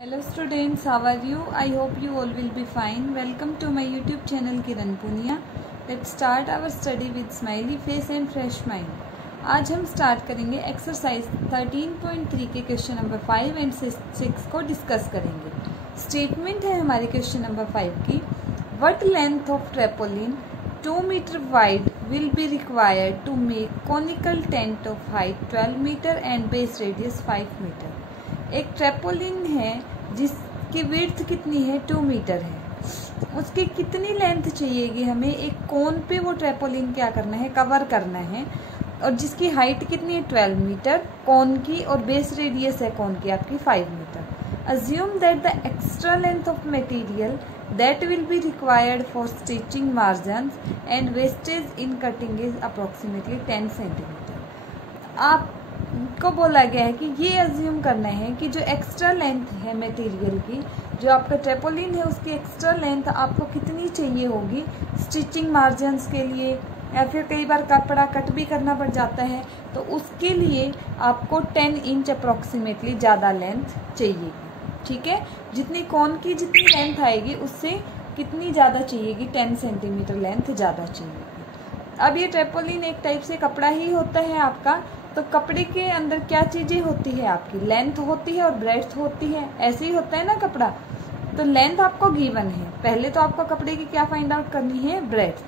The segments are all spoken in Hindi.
Hello students, how are you? I hope you all will be fine. Welcome to my YouTube channel Kiran Punia. Let's start our study with smiley face and fresh mind. आज हम स्टार्ट करेंगे एक्सरसाइज 13.3 के क्वेश्चन नंबर 5 एंड 6 को डिस्कस करेंगे। स्टेटमेंट है हमारे क्वेश्चन नंबर 5 की, what length of trampoline 2 metre wide will be required to make conical tent of height 12 metre and base radius 5 metre. एक ट्रेपोलिन है जिसकी विड्थ कितनी है 2 मीटर है, उसकी कितनी लेंथ चाहिएगी हमें एक कोन पे वो ट्रेपोलिन क्या करना है, कवर करना है, और जिसकी हाइट कितनी है 12 मीटर कोन की और बेस रेडियस है कोन की आपकी 5 metre. Assume that the extra length of material that will be required for stitching margins and wastage in cutting is approximately 10 centimeter। आपको बोला गया है कि ये अज्यूम करना है कि जो एक्स्ट्रा लेंथ है मटेरियल की, जो आपका ट्रेपोलिन है उसकी एक्स्ट्रा लेंथ आपको कितनी चाहिए होगी स्टिचिंग मार्जिन्स के लिए, या फिर कई बार कपड़ा कट भी करना पड़ जाता है तो उसके लिए आपको 10 इंच अप्रोक्सीमेटली ज़्यादा लेंथ चाहिए। ठीक है, जितनी कोन की जितनी लेंथ आएगी उससे कितनी ज़्यादा चाहिएगी, 10 सेंटीमीटर लेंथ ज़्यादा चाहिएगी। अब ये ट्रेपोलिन एक टाइप से कपड़ा ही होता है आपका, तो कपड़े के अंदर क्या चीज़ें होती है आपकी, लेंथ होती है और ब्रेड्थ होती है, ऐसे ही होता है ना कपड़ा। तो लेंथ आपको गिवन है, पहले तो आपको कपड़े की क्या फाइंड आउट करनी है, ब्रेड्थ।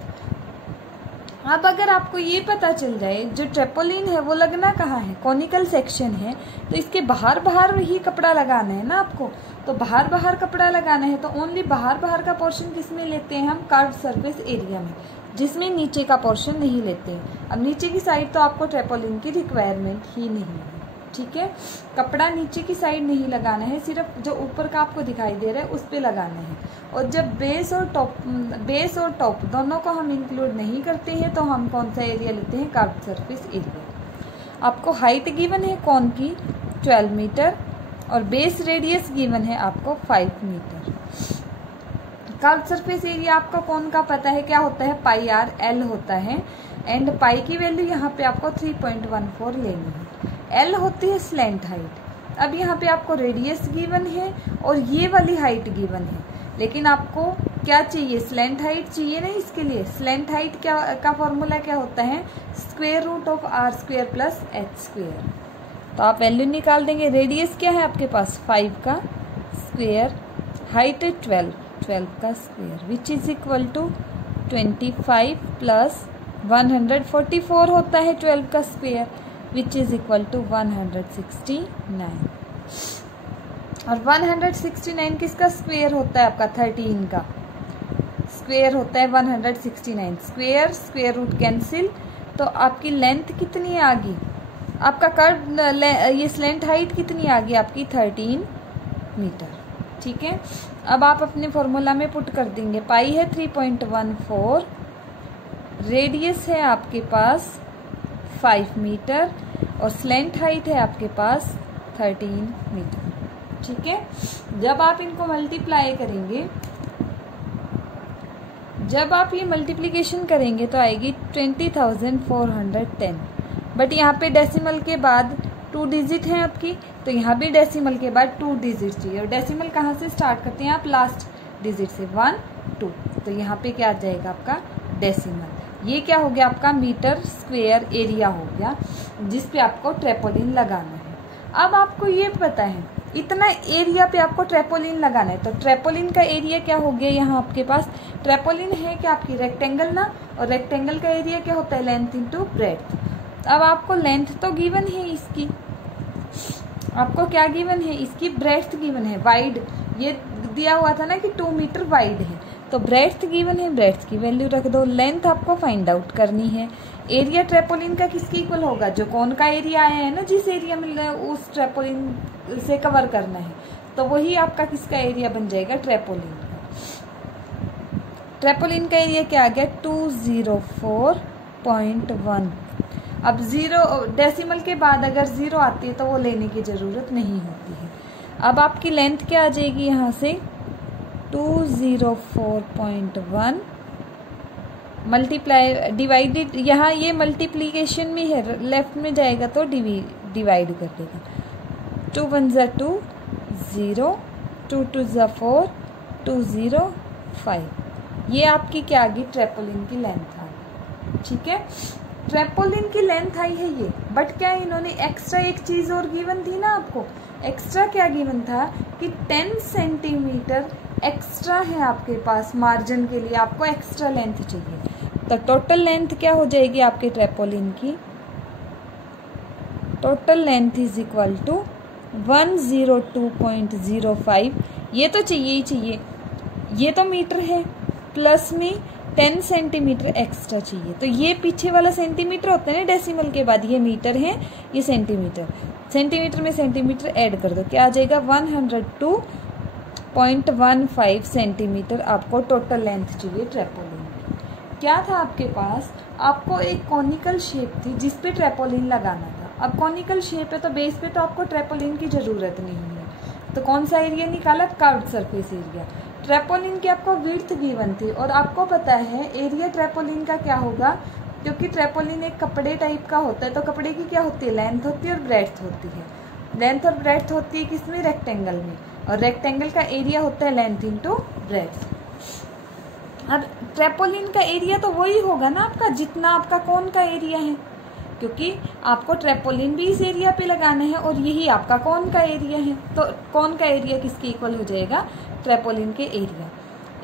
अब अगर आपको ये पता चल जाए जो ट्रेपोलिन है वो लगना कहाँ है, कॉनिकल सेक्शन है, तो इसके बाहर बाहर ही कपड़ा लगाना है ना आपको, तो बाहर बाहर कपड़ा लगाना है तो ओनली बाहर बाहर का पोर्शन किसमें लेते हैं हम, कर्व सरफेस एरिया में, जिसमें नीचे का पोर्शन नहीं लेते हैं। अब नीचे की साइड तो आपको ट्रेपोलिन की रिक्वायरमेंट ही नहीं है। ठीक है, कपड़ा नीचे की साइड नहीं लगाना है, सिर्फ जो ऊपर का आपको दिखाई दे रहा है उस पे लगाना है। और जब बेस और टॉप दोनों को हम इंक्लूड नहीं करते हैं तो हम कौन सा एरिया लेते हैं, कर्व्ड सरफेस एरिया। आपको हाइट गिवन है कौन की 12 मीटर और बेस रेडियस गिवन है आपको 5 मीटर। कर्व्ड सरफेस एरिया आपको कौन का पता है, क्या होता है, पाई आर एल होता है, एंड पाई की वैल्यू यहाँ पे आपको 3.14 लेनी है। एल होती है स्लैंट हाइट। अब यहाँ पे आपको रेडियस गिवन है और ये वाली हाइट गिवन है, लेकिन आपको क्या चाहिए, स्लैंट हाइट चाहिए ना। इसके लिए स्लैंट हाइट क्या का फॉर्मूला क्या होता है, square root of r square plus h square. तो आप वैल्यू निकाल देंगे। रेडियस क्या है आपके पास 5 का स्क्वायर, हाइट 12 का square, which is equal to 25 plus 144 होता है 12 का square, which is equal to 169। और 169 किसका स्क्वायर होता है आपका, 13 का स्क्वायर होता है 169। स्क्वायर रूट कैंसिल, तो आपकी लेंथ कितनी आ गई, आपका कर्व ये स्लैंट हाइट कितनी आ गई आपकी 13 मीटर। ठीक है, अब आप अपने फॉर्मूला में पुट कर देंगे। पाई है 3.14, रेडियस है आपके पास 5 मीटर और स्लैंट हाइट है आपके पास 13 मीटर। ठीक है, जब आप इनको मल्टीप्लाई करेंगे, जब आप ये मल्टीप्लिकेशन करेंगे तो आएगी 20,410। बट यहाँ पे डेसिमल के बाद 2 डिजिट हैं आपकी, तो यहाँ भी डेसिमल के बाद 2 डिजिट चाहिए। और डेसिमल कहाँ से स्टार्ट करते हैं आप, लास्ट डिजिट से 1 2, तो यहाँ पे क्या आ जाएगा आपका डेसिमल। ये क्या हो गया आपका मीटर स्क्वायर एरिया हो गया जिस पे आपको ट्रेपोलिन लगाना है। अब आपको ये पता है इतना एरिया पे आपको ट्रेपोलिन लगाना है, तो ट्रेपोलिन का एरिया क्या हो गया, यहाँ आपके पास ट्रेपोलिन है क्या आपकी रेक्टेंगल ना, और रेक्टेंगल का एरिया क्या होता है, लेंथ इंटू ब्रेड्थ। अब आपको लेंथ तो गिवन है इसकी, आपको क्या गिवन है, इसकी ब्रेड्थ गिवन है, वाइड ये दिया हुआ था ना कि 2 मीटर वाइड है, तो ब्रेड्थ गिवन है, ब्रेड्थ की वैल्यू रख दो। लेंथ आपको फाइंड आउट करनी है। एरिया ट्रेपोलिन का किसके इक्वल होगा, जो कोन का एरिया आया है ना, जिस एरिया में उस ट्रेपोलिन से कवर करना है, तो वही आपका किसका एरिया बन जाएगा, ट्रेपोलिन का। ट्रेपोलिन का एरिया क्या आ गया 204.1। अब 0 डेसिमल के बाद अगर 0 आती है तो वो लेने की ज़रूरत नहीं होती है। अब आपकी लेंथ क्या आ जाएगी यहाँ से 204.1 मल्टीप्लाई डिवाइडेड, यहाँ ये मल्टीप्लीकेशन में है, लेफ्ट में जाएगा तो डिवाइड कर देगा। 2 1 2 0 2 2 ज़ा 4, 205। ये आपकी क्या आ गई, ट्रेपोलिन की लेंथ आ गई। ठीक है, ट्रेपोलिन की लेंथ आई है ये, बट क्या इन्होंने एक्स्ट्रा एक चीज़ और गिवन थी ना आपको। एक्स्ट्रा क्या गिवन था कि 10 सेंटीमीटर एक्स्ट्रा है आपके पास मार्जिन के लिए, आपको एक्स्ट्रा लेंथ चाहिए। तो टोटल लेंथ क्या हो जाएगी आपके ट्रेपोलिन की, total length is equal to 102.05। ये तो चाहिए ही चाहिए, ये तो मीटर है, प्लस में 10 सेंटीमीटर एक्स्ट्रा चाहिए। तो ये पीछे वाला सेंटीमीटर होता है ना डेसिमल के बाद, ये मीटर है, ये सेंटीमीटर, सेंटीमीटर में सेंटीमीटर ऐड कर दो, क्या आ जाएगा 102.15 सेंटीमीटर आपको टोटल लेंथ चाहिए ट्रेपोलिन की। क्या था आपके पास, आपको एक कॉनिकल शेप थी जिस पे ट्रेपोलिन लगाना था। अब कॉनिकल शेप है तो बेस पे तो आपको ट्रेपोलिन की ज़रूरत नहीं है, तो कौन सा एरिया निकाला, कर्व्ड सरफेस एरिया। ट्रेपोलिन की आपको विड्थ गिवन थी और आपको पता है एरिया ट्रेपोलिन का क्या होगा, क्योंकि ट्रेपोलिन एक कपड़े टाइप का होता है, तो कपड़े की क्या होती है, लेंथ होती है और ब्रेड्थ होती है। लेंथ और ब्रेड्थ होती है किसमें, रेक्टेंगल में, और रेक्टेंगल का एरिया होता है लेंथ इंटू ब्रेड्थ। अब ट्रेपोलिन का एरिया तो वही होगा ना आपका जितना आपका कोन का एरिया है, क्योंकि आपको ट्रेपोलिन भी इस एरिया पे लगाना है और यही आपका कोन का एरिया है। तो कोन का एरिया किसके इक्वल हो जाएगा, ट्रेपोलिन के एरिया।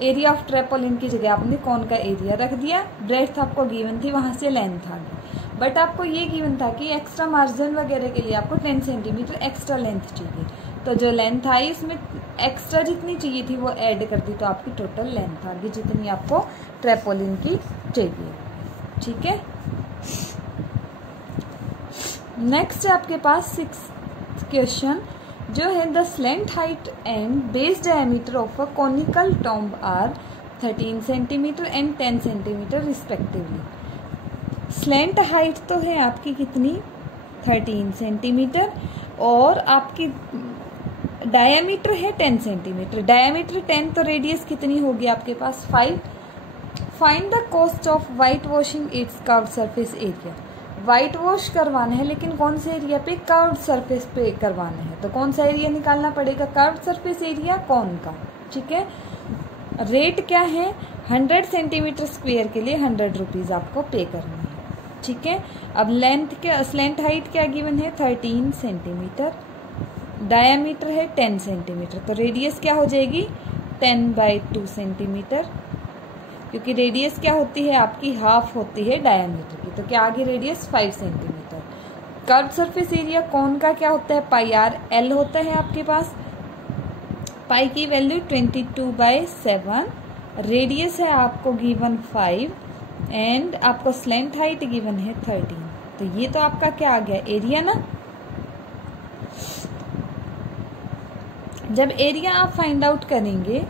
एरिया ऑफ ट्रेपोलिन की जगह आपने कोन का एरिया रख दिया, ब्रेड्थ आपको गिवन थी, वहां से लेंथ आ गई। बट आपको ये गिवन था कि एक्स्ट्रा मार्जिन वगैरह के लिए आपको 10 सेंटीमीटर एक्स्ट्रा लेंथ चाहिए, तो जो लेंथ आई उसमें एक्स्ट्रा जितनी चाहिए थी वो ऐड कर दी, तो आपकी टोटल लेंथ आ गई जितनी आपको ट्रेपोलिन की चाहिए। ठीक है, नेक्स्ट है आपके पास 6th क्वेश्चन जो है, the slant height and base diameter of a conical tomb are 13 centimetre and 10 centimetre respectively. Slant height तो है आपकी कितनी, 13 सेंटीमीटर, और आपकी डायमीटर है 10 सेंटीमीटर। डायमीटर 10 तो रेडियस कितनी होगी आपके पास 5। Find the cost of white washing it's curved surface area. White wash करवाना है लेकिन कौन से एरिया पे, कर्व्ड सरफेस पे करवाना है, तो कौन सा एरिया निकालना पड़ेगा, कर्व्ड सरफेस एरिया कौन का। ठीक है, रेट क्या है, 100 सेंटीमीटर स्क्वायर के लिए 100 रुपीज़ आपको पे करनी है। ठीक है, अब लेंथ क्या, स्लेंट हाइट क्या गिवन है 13 सेंटीमीटर, डायामीटर है 10 सेंटीमीटर, तो रेडियस क्या हो जाएगी 10/2 सेंटीमीटर, क्योंकि रेडियस क्या होती है आपकी हाफ होती है डायमीटर की, तो क्या आगे radius 5 centimetre. Curve surface area कौन का क्या होता है, पाई आर एल होता है आपके पास, पाई की वैल्यू 22/7, रेडियस है आपको गिवन 5 एंड आपको स्लेंट हाइट गिवन है 13, तो ये तो आपका क्या आ गया एरिया ना। जब एरिया आप फाइंड आउट करेंगे,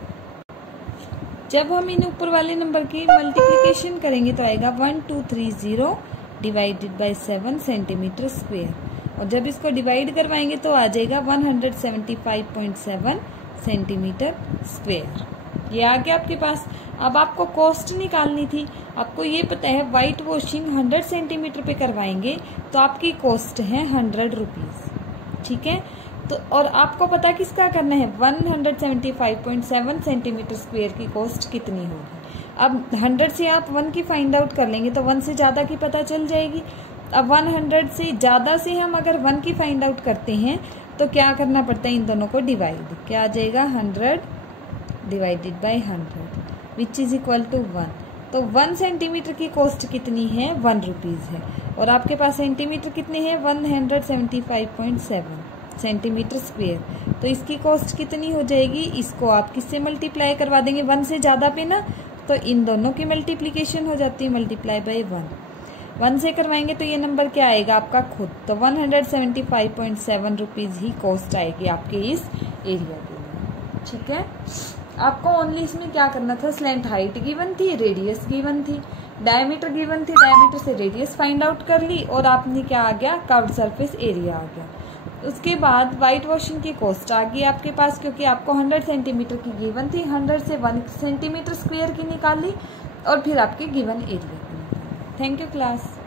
जब हम इन ऊपर वाले नंबर की मल्टीप्लिकेशन करेंगे तो आएगा 1230 डिवाइडेड बाय 7 सेंटीमीटर स्क्वायर, और जब इसको डिवाइड करवाएंगे तो आ जाएगा 175.7 सेंटीमीटर स्क्वायर। ये आ गया आपके पास। अब आपको कॉस्ट निकालनी थी, आपको ये पता है वाइट वॉशिंग 100 सेंटीमीटर पे करवाएंगे तो आपकी कॉस्ट है 100 रुपीज़। ठीक है, तो और आपको पता किसका करना है, 175.7 सेंटीमीटर स्क्वायर की कॉस्ट कितनी होगी। अब 100 से आप 1 की फाइंड आउट कर लेंगे तो 1 से ज़्यादा की पता चल जाएगी। अब 100 से ज़्यादा से हम अगर 1 की फाइंड आउट करते हैं तो क्या करना पड़ता है, इन दोनों को डिवाइड, क्या आ जाएगा 100 divided by 100 which is equal to 1। तो 1 सेंटीमीटर की कॉस्ट कितनी है 1 रुपीज़ है, और आपके पास सेंटीमीटर कितने हैं 175.7 सेंटीमीटर स्क्वायर, तो इसकी कॉस्ट कितनी हो जाएगी, इसको आप किससे मल्टीप्लाई करवा देंगे 1 से ज़्यादा पे ना, तो इन दोनों की मल्टीप्लिकेशन हो जाती है, मल्टीप्लाई बाय 1 से करवाएंगे तो ये नंबर क्या आएगा आपका खुद, तो 175.7 रुपीज़ ही कॉस्ट आएगी आपके इस एरिया के लिए। ठीक है, आपको ओनली इसमें क्या करना था, स्लेंट हाइट गिवन थी, रेडियस गिवन थी, डायमीटर गिवन थी, डायमीटर से रेडियस फाइंड आउट कर ली, और आपने क्या आ गया कर्व्ड सरफेस एरिया आ गया। उसके बाद वाइट वॉशिंग की कॉस्ट आ गई आपके पास, क्योंकि आपको 100 सेंटीमीटर की गिवन थी, 100 से 1 सेंटीमीटर स्क्वायर की निकाली और फिर आपके गिवन एरिया की निकाली। Thank you class.